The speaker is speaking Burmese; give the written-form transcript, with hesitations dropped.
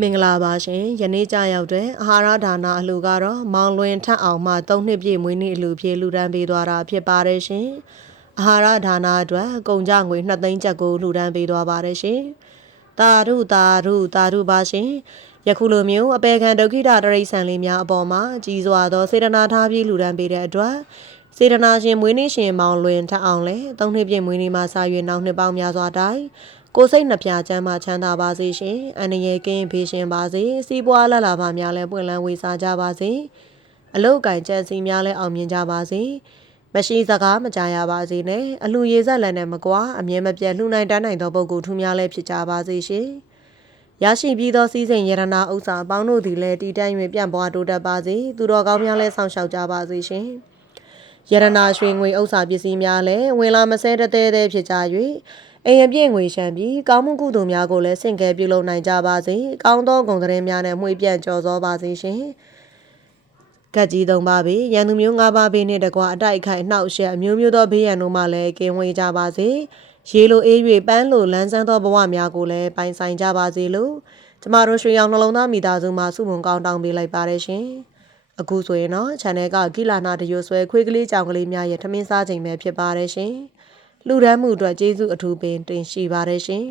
မင်္ဂလာပါရှင်ယနေ့ကြရောက်တဲ့အာဟာရဒါနအလှကတော့မောင်လွင်ထက်အောင်မှ3နှစ်ပြည့်မွေးနေ့အလှပြေလှူဒန်းပေးသွားတာဖြစ်ပါတယ်ရှင်အာဟာရဒါနအတွက်ကုန်ကြငွေ2သိန်းကျပ်ကိုလှူဒန်းပေးသွားပါတယ်ရှင်တာရုတာရုတာရုပါရှင်ယခုလိုမျိုးအပေခံဒုက္ခိတတရိษံလေးများအပေါ်မှာကြီးစွာသောစေတနာထားပြီးလှူဒန်းပေးတဲ့အတွက်စေတနာရှင်မွေးနေ့ရှင်မောင်လွင်ထက်အောင်လည်း3နှစ်ပြည့်မွေးနေ့မှာစာရွေနောက်နှစ်ပေါင်းများစွာတိုင်ကိုစိတ်နှပြချမ်းမှချမ်းသာပါစေရှင်အန္တရာယ်ကင်းဘေးရှင်ပါစေစီးပွားလှလှပါများလည်းပွင့်လန်းဝေစားကြပါစေအလုတ်ကင်ကြံစီများလည်းအောင်မြင်ကြပါစေမရှိစကားမကြားရပါစေနဲ့အလှရေဆက်လက်နဲ့မကွာအမြဲမပြတ်လှူနိုင်တန်းနိုင်သောပုဂ္ဂိုလ်ထူးများလည်းဖြစ်ကြပါစေရှင်ရရှိပြီးသောစီးစိမ်ရတနာဥစ္စာအပေါင်းတို့သည်လည်းတည်တံ့၍ပြန့်ပွားတိုးတက်ပါစေသူတော်ကောင်းများလည်းဆောင်ရှောက်ကြပါစေရှင်ရတနာရွှေငွေဥစ္စာပစ္စည်းများလည်းဝင်လာမဆဲတသေးသေးဖြစ်ကြ၍အိမ်အပြည့်ငွေရှမ်းပြီးကောင်းမှုကုသိုလ်များကိုလည်းဆင့်ကဲပြုလုပ်နိုင်ကြပါစေကောင်းသောဂုဏ်သတင်းများနဲ့မှွေပြန့်ကျော်စောပါစေရှင်ကတ်ကြီး3ပါးပေရန်သူမျိုး5ပါးပေနှင့်တကွာအတိုက်ခိုက်နှောက်ယှက်အမျိုးမျိုးသောဘေးရန်တို့မှလည်းကင်းဝေးကြပါစေရေလိုအေး၍ပန်းလိုလန်းဆန်းသောဘဝများကိုလည်းပိုင်ဆိုင်ကြပါစေလို့ကျမတို့ရွှေရောင်နှလုံးသားမိသားစုမှဆုမွန်ကောင်းတောင်းပေးလိုက်ပါတယ်ရှင်အခုဆိုရင်တော့ channel ကကိလာနာတရွဆွဲခွေးကလေးကြောင်ကလေးများရဲ့ထမင်းစားချိန်ပဲဖြစ်ပါတယ်ရှင်လှူဒန်းမှုအတွက်ကျေးဇူးအထူးပင်တင်ရှိပါတယ်ရှင်